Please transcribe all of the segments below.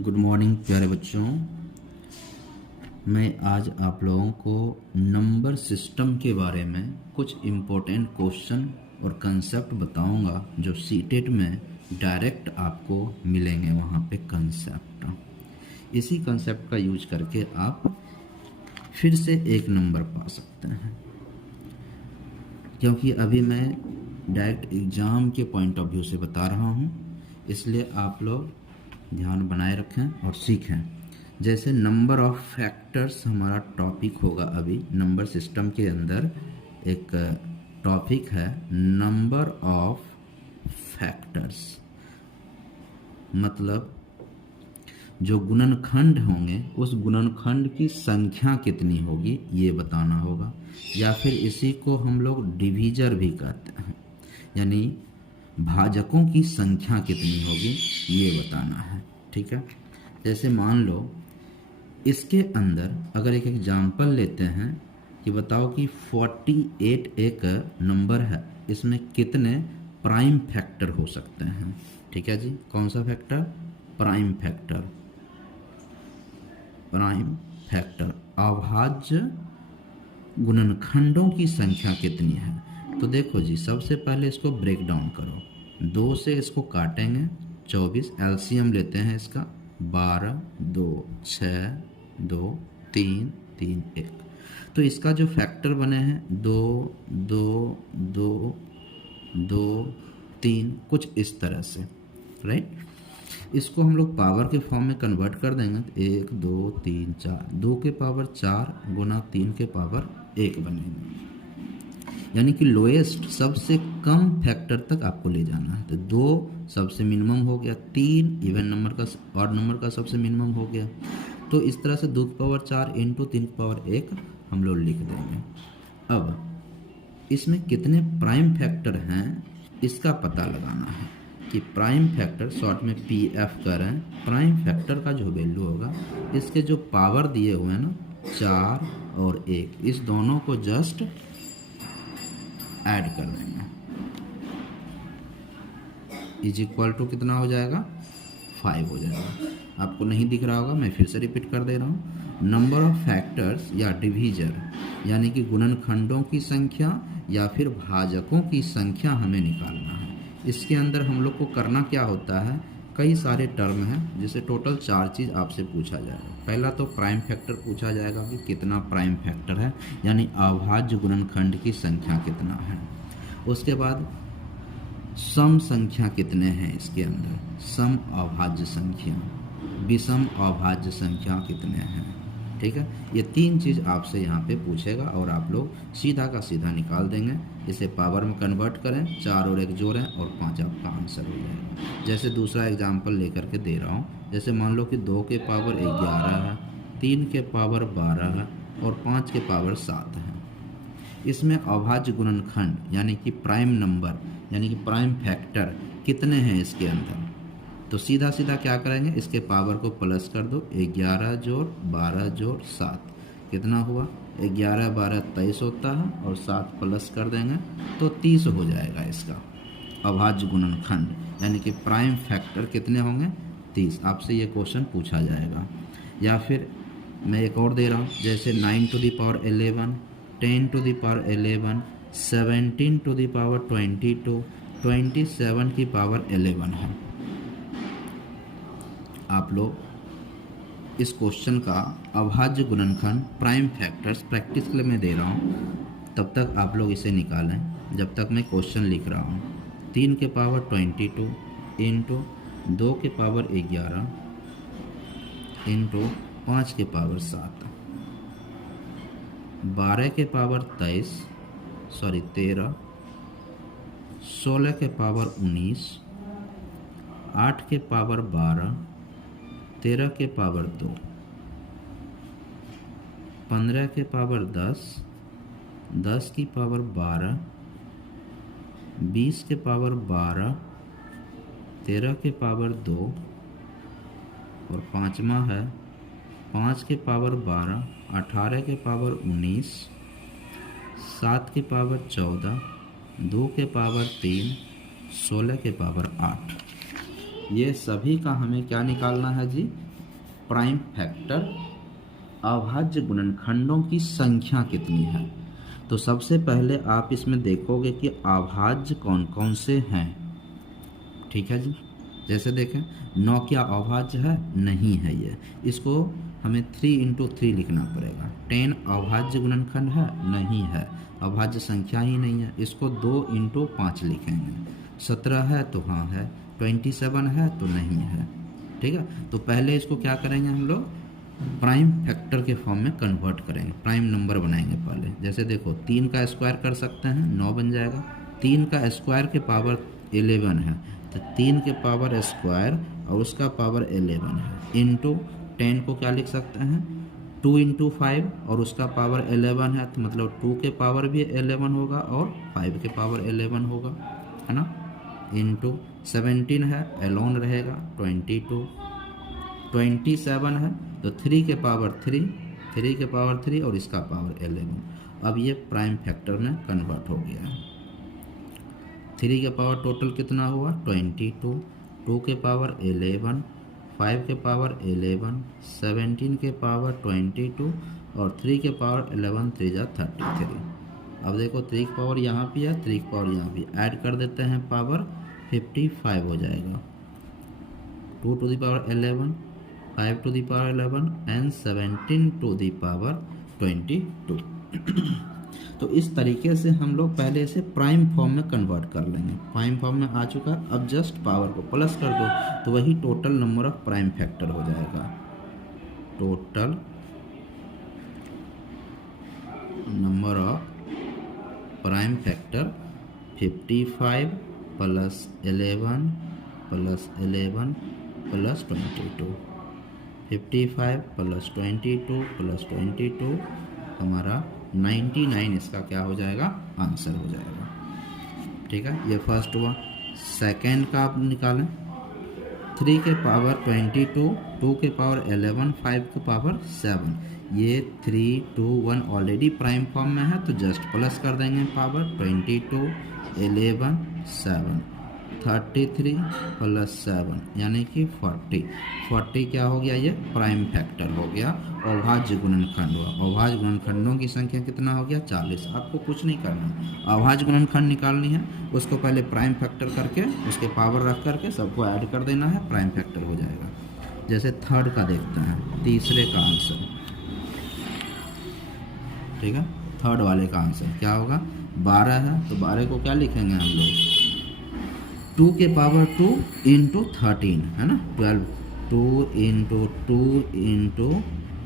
Good morning प्यारे बच्चों। मैं आज आप लोगों को नंबर सिस्टम के बारे में कुछ इम्पोर्टेंट क्वेश्चन और कंसेप्ट बताऊंगा जो सीटेट में डायरेक्ट आपको मिलेंगे। वहाँ पे कंसेप्ट, इसी कंसेप्ट का यूज करके आप फिर से एक नंबर पा सकते हैं। क्योंकि अभी मैं डायरेक्ट एग्ज़ाम के पॉइंट ऑफ व्यू से बता रहा हूँ, इसलिए आप लोग ध्यान बनाए रखें और सीखें। जैसे नंबर ऑफ फैक्टर्स हमारा टॉपिक होगा। अभी नंबर सिस्टम के अंदर एक टॉपिक है नंबर ऑफ फैक्टर्स, मतलब जो गुणनखंड होंगे उस गुणनखंड की संख्या कितनी होगी ये बताना होगा, या फिर इसी को हम लोग डिवीजर भी कहते हैं, यानी भाजकों की संख्या कितनी होगी ये बताना है। ठीक है, जैसे मान लो इसके अंदर अगर एक एग्जाम्पल लेते हैं कि बताओ कि 48 एक नंबर है, इसमें कितने प्राइम फैक्टर हो सकते हैं। ठीक है जी, कौन सा factor? Prime factor. Prime factor अभाज्य गुणनखंडों की संख्या कितनी है। तो देखो जी, सबसे पहले इसको ब्रेक डाउन करो। 2 से इसको काटेंगे 24, एलसीएम लेते हैं इसका 12, 2, 6, 2, 3, 3, 1। तो इसका जो फैक्टर बने हैं 2, 2, 2, 2, 3, कुछ इस तरह से, राइट। इसको हम लोग पावर के फॉर्म में कन्वर्ट कर देंगे तो 1, 2, 3, 4, 2 के पावर 4 गुना 3 के पावर 1 बनेंगे। यानी कि लोएस्ट सबसे कम फैक्टर तक आपको ले जाना है। तो 2 सबसे मिनिमम हो गया, 3 इवन नंबर का ऑड नंबर का सबसे मिनिमम हो गया। तो इस तरह से 2 की पावर 4 इंटू 3 की पावर 1 हम लोग लिख देंगे। अब इसमें कितने प्राइम फैक्टर हैं इसका पता लगाना है कि प्राइम फैक्टर, शॉर्ट में पीएफ करें, प्राइम फैक्टर का जो वैल्यू होगा इसके जो पावर दिए हुए हैं ना 4 और 1, इस दोनों को जस्ट ऐड कर देंगे। इज इक्वल टू कितना हो जाएगा? 5 हो जाएगा। आपको नहीं दिख रहा होगा, मैं फिर से रिपीट कर दे रहा हूँ। नंबर ऑफ फैक्टर्स या डिवीजर यानी कि गुणनखंडों की संख्या या फिर भाजकों की संख्या हमें निकालना है। इसके अंदर हम लोग को करना क्या होता है, कई सारे टर्म हैं जिसे टोटल 4 चीज़ आपसे पूछा जाएगा। पहला तो प्राइम फैक्टर पूछा जाएगा कि कितना प्राइम फैक्टर है, यानी अभाज्य गुणनखंड की संख्या कितना है। उसके बाद सम संख्या कितने हैं इसके अंदर, सम अभाज्य संख्या, विषम अभाज्य संख्या कितने हैं। ठीक है, ये 3 चीज़ आपसे यहाँ पे पूछेगा और आप लोग सीधा का सीधा निकाल देंगे। इसे पावर में कन्वर्ट करें, 4 और 1 जोड़ें और 5 आपका आंसर हो जाएगा। जैसे दूसरा एग्जाम्पल लेकर के दे रहा हूँ, जैसे मान लो कि 2 के पावर 11 है, 3 के पावर 12 है और 5 के पावर 7 है। इसमें अभाज्य गुणनखंड यानी कि प्राइम नंबर यानी कि प्राइम फैक्टर कितने हैं इसके अंदर। तो सीधा सीधा क्या करेंगे, इसके पावर को प्लस कर दो, 11 जोड़ 12 जोड़ 7 कितना हुआ? 11, 12, 23 होता है और 7 प्लस कर देंगे तो 30 हो जाएगा इसका अभाज्य गुणनखंड, यानी कि प्राइम फैक्टर कितने होंगे? 30। आपसे ये क्वेश्चन पूछा जाएगा। या फिर मैं एक और दे रहा हूँ, जैसे 9 to the power 11, 10 to the power 11, 17 to the power 22, 27 की पावर 11 है। आप लोग इस क्वेश्चन का अभाज्य गुणनखंड प्राइम फैक्टर्स प्रैक्टिस के लिए मैं दे रहा हूँ, तब तक आप लोग इसे निकालें जब तक मैं क्वेश्चन लिख रहा हूँ। 3 के पावर 22 इंटू 2 के पावर 11 इंटू 5 के पावर 7, 12 के पावर 13, 16 के पावर 19, 8 के पावर 12, 13 के पावर 2, 15 के पावर 10, 10 की पावर 12, 20 के पावर 12, 13 के पावर 2 और 5वां है 5 के पावर 12, 18 के पावर 19, 7 के पावर 14, 2 के पावर 3, 16 के पावर 8। ये सभी का हमें क्या निकालना है जी? प्राइम फैक्टर अभाज्य गुणनखंडों की संख्या कितनी है। तो सबसे पहले आप इसमें देखोगे कि अभाज्य कौन कौन से हैं। ठीक है जी, जैसे देखें 9 क्या अभाज्य है, नहीं है ये, इसको हमें 3 × 3 लिखना पड़ेगा। 10 अभाज्य गुणनखंड है, नहीं है, अभाज्य संख्या ही नहीं है, इसको 2 × 5 लिखेंगे। 17 है तो हाँ है, 27 है तो नहीं है। ठीक है, तो पहले इसको क्या करेंगे हम लोग, प्राइम फैक्टर के फॉर्म में कन्वर्ट करेंगे, प्राइम नंबर बनाएंगे पहले। जैसे देखो 3 का स्क्वायर कर सकते हैं, 9 बन जाएगा। 3 का स्क्वायर के पावर 11 है, तो 3 के पावर स्क्वायर और उसका पावर 11 है, इंटू 10 को क्या लिख सकते हैं 2 × 5 और उसका पावर 11 है, तो मतलब 2 के पावर भी 11 होगा और 5 के पावर 11 होगा, है ना, इंटू 17 है, एलोन रहेगा 22, 27 है तो 3 के पावर 3, 3 के पावर 3 और इसका पावर 11। अब ये प्राइम फैक्टर में कन्वर्ट हो गया है। 3 के पावर टोटल कितना हुआ 22, 2 के पावर 11, 5 के पावर 11, 17 के पावर 22 और 3 के पावर 11, 3 जा 33। अब देखो 3 की पावर यहाँ भी है, 3 की पावर यहाँ भी, ऐड कर देते हैं, पावर 55 हो जाएगा। 2 to the power 11, 5 to the power 11 and 17 to the power 22। तो इस तरीके से हम लोग पहले इसे प्राइम फॉर्म में कन्वर्ट कर लेंगे। प्राइम फॉर्म में आ चुका, अब जस्ट पावर को प्लस कर दो तो वही total number of prime factor हो जाएगा। Total number of prime factor 55 plus 11 plus 11 plus 22, 55 plus 22 plus 22 हमारा 99 इसका क्या हो जाएगा, आंसर हो जाएगा। ठीक है, ये फर्स्ट हुआ। सेकेंड का आप निकालें, 3 के पावर 22, 2 के पावर 11, 5 के पावर 7, ये 3, 2, 1 ऑलरेडी प्राइम फॉर्म में है तो जस्ट प्लस कर देंगे पावर 22, 11, 7, 33 प्लस 7 यानी कि 40 क्या हो गया, ये प्राइम फैक्टर हो गया। अभाज्य गुणनखंड हुआ। अभाज्य गुणनखंडों की संख्या कितना हो गया 40। आपको कुछ नहीं करना, अभाज्य गुणनखंड निकालनी है, उसको पहले प्राइम फैक्टर करके उसके पावर रख करके सबको ऐड कर देना है, प्राइम फैक्टर हो जाएगा। जैसे थर्ड का देखते हैं, तीसरे का आंसर। ठीक है, थर्ड वाले का आंसर क्या होगा, 12 है तो 12 को क्या लिखेंगे हम लोग 2 के पावर 2 × 13 है ना, 12, 2 × 2 ×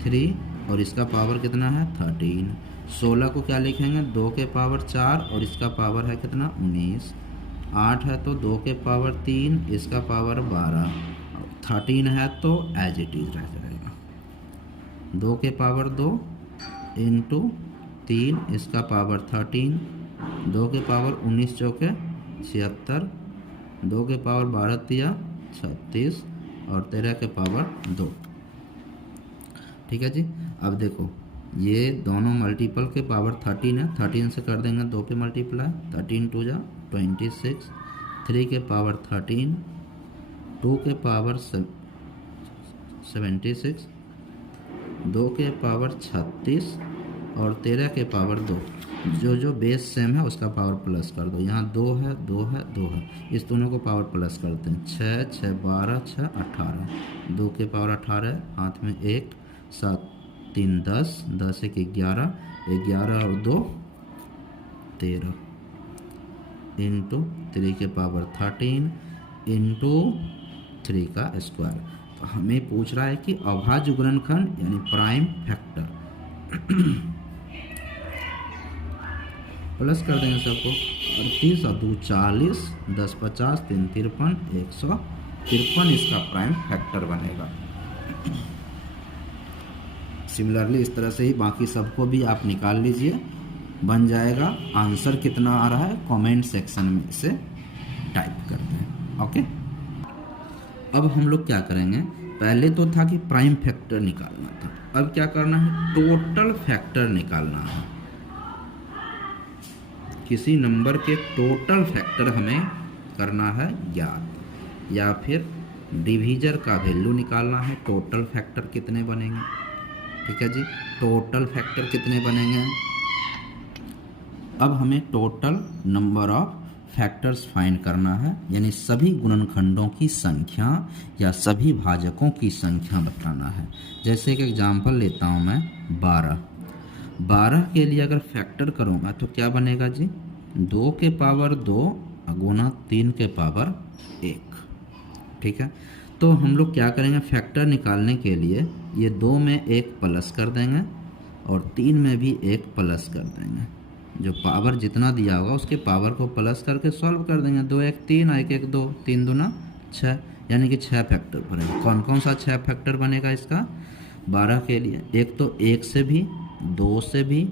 3 और इसका पावर कितना है 13। 16 को क्या लिखेंगे 2 के पावर 4 और इसका पावर है कितना 19। 8 है तो 2 के पावर 3, इसका पावर 12। 13 है तो एज इट इज रह जाएगा। 2 के पावर 2 × 3, इसका पावर 13। 2 के पावर 19 चौके 76, 2 के पावर 12 तिया 36 और 13 के पावर 2। ठीक है जी, अब देखो ये दोनों मल्टीपल के पावर 13 है, 13 से कर देंगे 2 पे मल्टीप्लाई, 13 2 जा 26, 3 के पावर 13, 2 के पावर 76, 2 के पावर 36 और 13 के पावर 2। जो बेस सेम है उसका पावर प्लस कर दो, यहाँ 2 है 2 है 2 है, इस दोनों को पावर प्लस करते हैं। 6 6 12 6 18, 2 के पावर 18, हाथ में 1, 7 3 10, 10 1 11, 11 और 2 13 इंटू 3 के पावर 13 इंटू 3 का स्क्वायर। तो हमें पूछ रहा है कि अभाज्य गुणनखंड यानी प्राइम फैक्टर। प्लस कर देंगे सबको, 38 और 2 40, 10 50, 3 53, 153 इसका प्राइम फैक्टर बनेगा। सिमिलरली इस तरह से ही बाकी सबको भी आप निकाल लीजिए, बन जाएगा। आंसर कितना आ रहा है कमेंट सेक्शन में इसे टाइप करते हैं। ओके, अब हम लोग क्या करेंगे, पहले तो था कि प्राइम फैक्टर निकालना था, अब क्या करना है टोटल फैक्टर निकालना है। किसी नंबर के टोटल फैक्टर हमें करना है ज्ञात, या फिर डिवीजर का वैल्यू निकालना है, टोटल फैक्टर कितने बनेंगे। ठीक है जी, टोटल फैक्टर कितने बनेंगे। अब हमें total number of factors find करना है, यानी सभी गुणनखंडों की संख्या या सभी भाजकों की संख्या बताना है। जैसे एक एग्जांपल लेता हूँ मैं 12 के लिए अगर फैक्टर करूँगा तो क्या बनेगा जी, 2 के पावर 2 गुना 3 के पावर 1। ठीक है, तो हम लोग क्या करेंगे, फैक्टर निकालने के लिए ये 2 में 1 प्लस कर देंगे और 3 में भी 1 प्लस कर देंगे। जो पावर जितना दिया होगा उसके पावर को प्लस करके सॉल्व कर देंगे। 2 1 3, 1 1 2, 3 दूना 6, यानी कि 6 फैक्टर बनेगा। कौन कौन सा 6 फैक्टर बनेगा इसका 12 के लिए। एक तो 1 से भी, 2 से भी,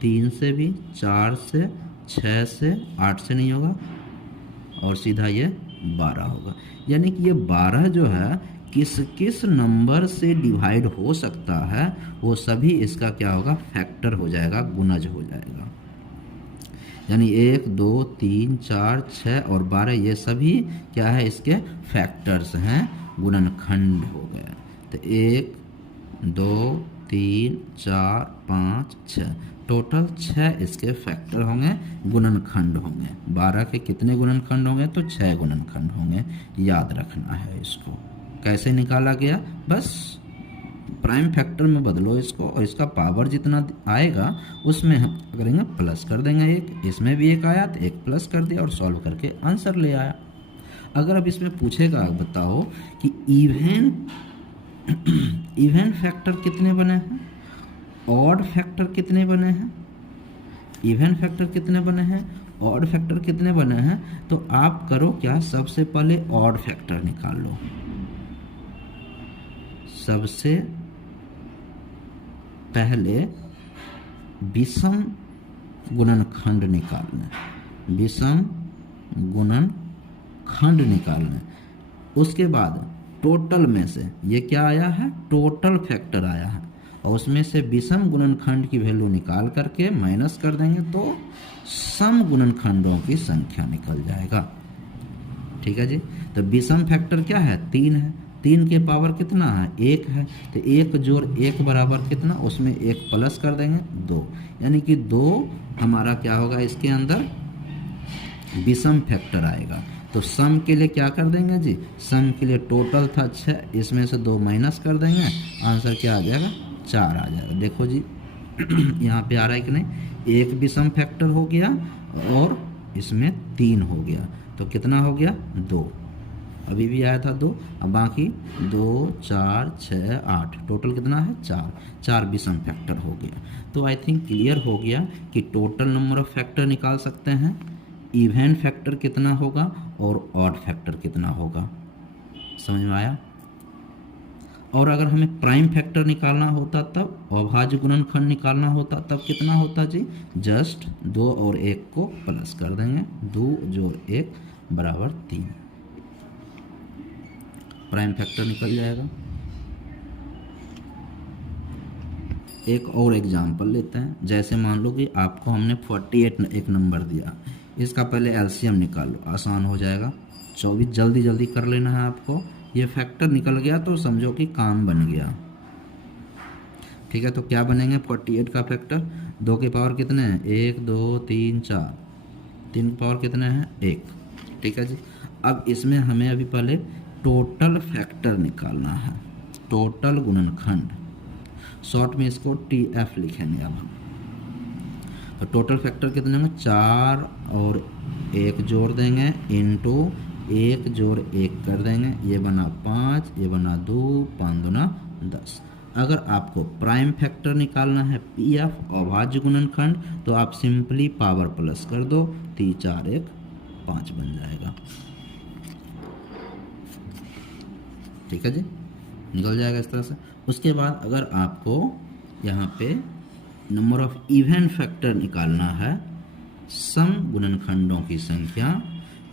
3 से भी, 4 से, 6 से, 8 से नहीं होगा और सीधा ये 12 होगा। यानी कि ये 12 जो है किस किस नंबर से डिवाइड हो सकता है वो सभी इसका क्या होगा, फैक्टर हो जाएगा, गुणज हो जाएगा। यानी 1 2 3 4 6 और 12 ये सभी क्या है, इसके फैक्टर्स हैं, गुणनखंड हो गए। तो 1 2 3 4 5 6 टोटल 6 इसके फैक्टर होंगे, गुणनखंड होंगे। 12 के कितने गुणनखंड होंगे, तो 6 गुणनखंड होंगे। याद रखना है इसको। कैसे निकाला गया, बस प्राइम फैक्टर में बदलो इसको और इसका पावर जितना आएगा उसमें हम करेंगे प्लस कर देंगे 1। इसमें भी 1 आया तो 1 प्लस कर दिया और सॉल्व करके आंसर ले आया। अगर अब इसमें पूछेगा, बताओ कि इवन फैक्टर कितने बने हैं, ऑड फैक्टर कितने बने हैं, इवन फैक्टर कितने बने हैं, ऑड फैक्टर कितने बने हैं, तो आप करो क्या, सबसे पहले ऑड फैक्टर निकाल लो। सबसे पहले विषम गुणनखंड निकालना, विषम गुणनखंड निकालना। उसके बाद टोटल में से ये क्या आया है, टोटल फैक्टर आया है और उसमें से विषम गुणनखंड की वैल्यू निकाल करके माइनस कर देंगे तो सम गुणनखंडों की संख्या निकल जाएगा। ठीक है जी, तो विषम फैक्टर क्या है, 3 है। 3 के पावर कितना है, 1 है। तो 1 जोड़ 1 बराबर कितना, उसमें 1 प्लस कर देंगे 2, यानी कि 2 हमारा क्या होगा, इसके अंदर विषम फैक्टर आएगा। तो सम के लिए क्या कर देंगे जी, सम के लिए टोटल था 6, इसमें से 2 माइनस कर देंगे, आंसर क्या आ जाएगा, 4 आ जाएगा। देखो जी यहाँ पे आ रहा है कि नहीं, 1 विषम फैक्टर हो गया और इसमें 3 हो गया, तो कितना हो गया, 2। अभी भी आया था 2, अब बाकी 2 4 6 8 टोटल कितना है, 4 विषम फैक्टर हो गया। तो आई थिंक क्लियर हो गया कि टोटल नंबर ऑफ फैक्टर निकाल सकते हैं, इवन फैक्टर कितना होगा और ऑड फैक्टर कितना होगा। समझ में आया। और अगर हमें प्राइम फैक्टर निकालना होता तब, अभाज्य गुणनखंड निकालना होता तब कितना होता जी, जस्ट 2 और 1 को प्लस कर देंगे, 2 जोड़ 1 बराबर 3, प्राइम फैक्टर निकल जाएगा। एक और एग्जांपल लेते हैं। जैसे मान लो कि आपको हमने 48 एक नंबर दिया, इसका पहले एलसीएम निकालो, आसान हो जाएगा। 24 जल्दी जल्दी कर लेना है आपको। ये फैक्टर निकल गया तो समझो कि काम बन गया। ठीक है, तो क्या बनेंगे, 48 का फैक्टर, 2 के पावर कितने हैं, 1 2 3 4, 3 के पावर कितने हैं, 1। ठीक है जी, अब इसमें हमें अभी पहले टोटल फैक्टर निकालना है, टोटल गुणनखंड, शॉर्ट में इसको TF लिखेंगे अब हम। तो टोटल फैक्टर कितने होंगे, 4 और 1 जोड़ देंगे इंटू 1 जोड़ 1 कर देंगे, ये बना 5, ये बना 2, 5 दूना 10। अगर आपको प्राइम फैक्टर निकालना है PF अभाज्य गुणनखंड, तो आप सिंपली पावर प्लस कर दो, 3 4 1 5 बन जाएगा। ठीक है जी, निकल जाएगा इस तरह से। उसके बाद अगर आपको यहाँ पे नंबर ऑफ इवन फैक्टर निकालना है, सम गुणनखंडों की संख्या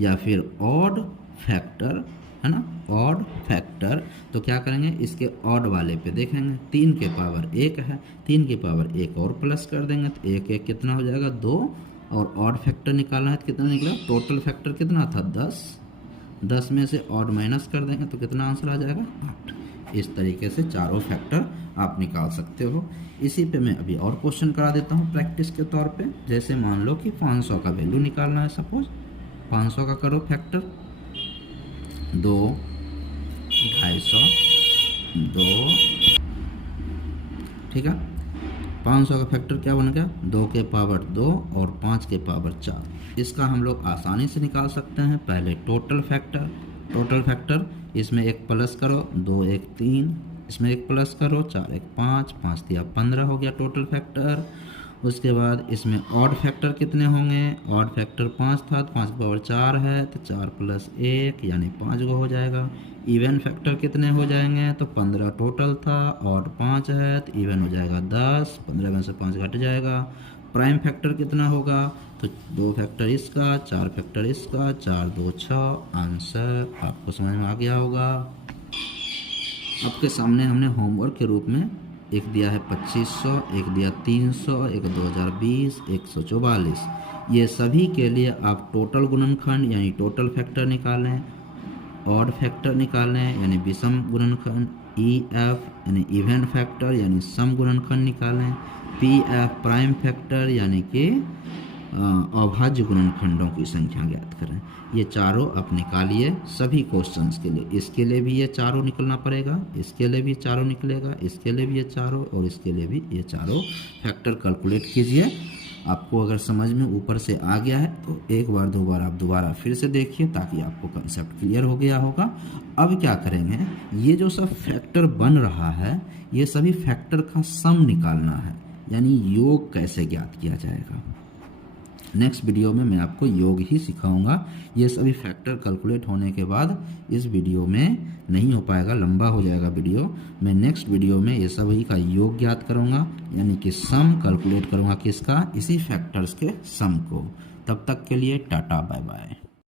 या फिर ऑड फैक्टर, है ना, ऑड फैक्टर, तो क्या करेंगे, इसके ऑड वाले पे देखेंगे, 3 के पावर 1 है, 3 के पावर 1 और प्लस कर देंगे तो 1 1 कितना हो जाएगा, 2। और ऑड फैक्टर निकालना है तो कितना निकला, टोटल फैक्टर कितना था, 10, 10 में से ऑड माइनस कर देंगे तो कितना आंसर आ जाएगा 8। इस तरीके से चारों फैक्टर आप निकाल सकते हो। इसी पे मैं अभी और क्वेश्चन करा देता हूँ प्रैक्टिस के तौर पे। जैसे मान लो कि 500 का वैल्यू निकालना है, सपोज 500 का करो फैक्टर, 2, 250, 2, ठीक है। 500 का फैक्टर क्या बन गया, 2 के पावर 2 और 5 के पावर 4। इसका हम लोग आसानी से निकाल सकते हैं। पहले टोटल फैक्टर इसमें एक प्लस करो, 2 1 3, इसमें एक प्लस करो, 4 1 5, 5 3 15 हो गया टोटल फैक्टर। उसके बाद इसमें ऑड फैक्टर कितने होंगे, ऑड फैक्टर 5 था तो 5 पावर 4 है तो 4 + 1 यानी 5 गो हो जाएगा। इवन फैक्टर कितने हो जाएंगे, तो 15 टोटल था, ऑड 5 है तो इवन हो जाएगा 10, 15 में से 5 घट जाएगा। प्राइम फैक्टर कितना होगा, तो 2 फैक्टर इसका, 4 फैक्टर इसका, 4 2 6। आंसर आपको समझ में आ गया होगा। आपके सामने हमने होमवर्क के रूप में एक दिया है 2500, एक दिया 300, एक 2020, 144। ये सभी के लिए आप टोटल गुणनखंड यानी टोटल फैक्टर निकालें, ऑड फैक्टर निकालें यानी विषम गुणनखंड, EF यानी इवन फैक्टर यानी सम गुणनखंड निकालें, PF प्राइम फैक्टर यानी कि अभाज्य गुणनखंडों की संख्या ज्ञात करें। ये चारों आप निकालिए सभी क्वेश्चंस के लिए। इसके लिए भी ये चारों निकलना पड़ेगा, इसके लिए भी चारों निकलेगा, इसके लिए भी ये चारों और इसके लिए भी ये चारों फैक्टर कैलकुलेट कीजिए। आपको अगर समझ में ऊपर से आ गया है तो एक बार 2 बार आप दोबारा फिर से देखिए ताकि आपको कंसेप्ट क्लियर हो गया होगा। अब क्या करेंगे, ये जो सब फैक्टर बन रहा है ये सभी फैक्टर का सम निकालना है, यानी योग कैसे ज्ञात किया जाएगा। नेक्स्ट वीडियो में मैं आपको योग ही सिखाऊंगा। ये सभी फैक्टर कैलकुलेट होने के बाद इस वीडियो में नहीं हो पाएगा, लंबा हो जाएगा वीडियो। मैं नेक्स्ट वीडियो में ये सभी का योग ज्ञात करूंगा, यानी कि सम कैलकुलेट करूंगा किसका, इसी फैक्टर्स के सम को। तब तक के लिए टाटा बाय बाय।